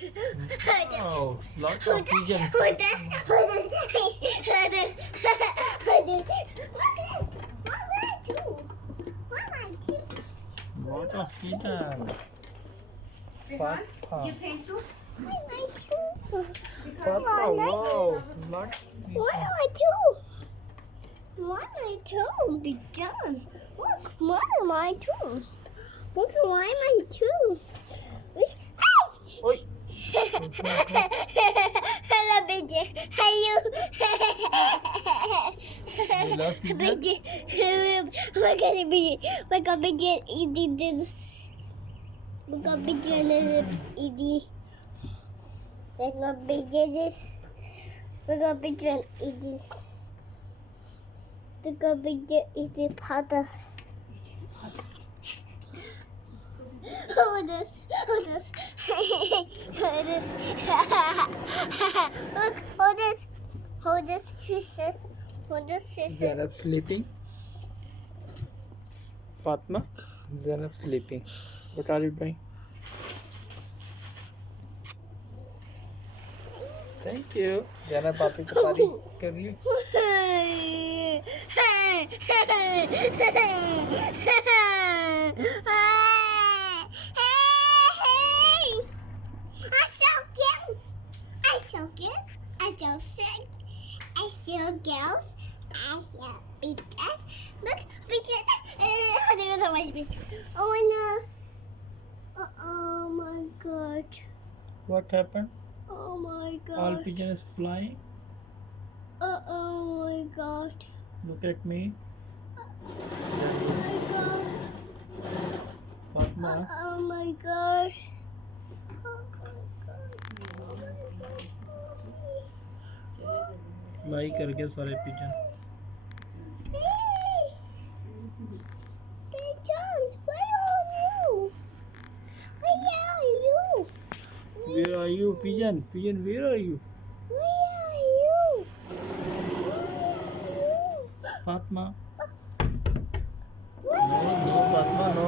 Wow, lots of pigeons. Hold this. Hold this. Hold this. What will I do? What will I do? Lots of pigeons. Fatma. You paint too? What will I do? Fatma, wow. Lots of What do pigeons. I do? What do I do? Be done. Look, what am I doing? Look, why am I doing? Hey! Oi. Hello, pigeon. How you? You love pigeons? Pigeon. We're gonna pigeon eating this. We're gonna pigeon eating. We're gonna pigeon this. We're gonna pigeon eat this. We're gonna pigeon eat the powder. Hold this. Hold this. Hold this. Look, hold this. Hold this, sister. Hold this, sister. Zainab sleeping. Fatma, Zainab sleeping. What are you doing? Thank you. Zainab पापी को तारीफ कर रही है. I saw girls. I saw pigeon. Look, pigeon. There was so much pigeon. Oh no. Oh my god. What happened? Oh my All god. pigeon is flying. Oh my god. Look at me. Oh my god. Fatma. Oh my god. Oh my god. Fly करके सारे pigeon. Hey! Pigeon, where are you? Where are you? Where are you, pigeon? Pigeon, where are you? Where are you? Where are you? Fatma. No, no, Fatma, no.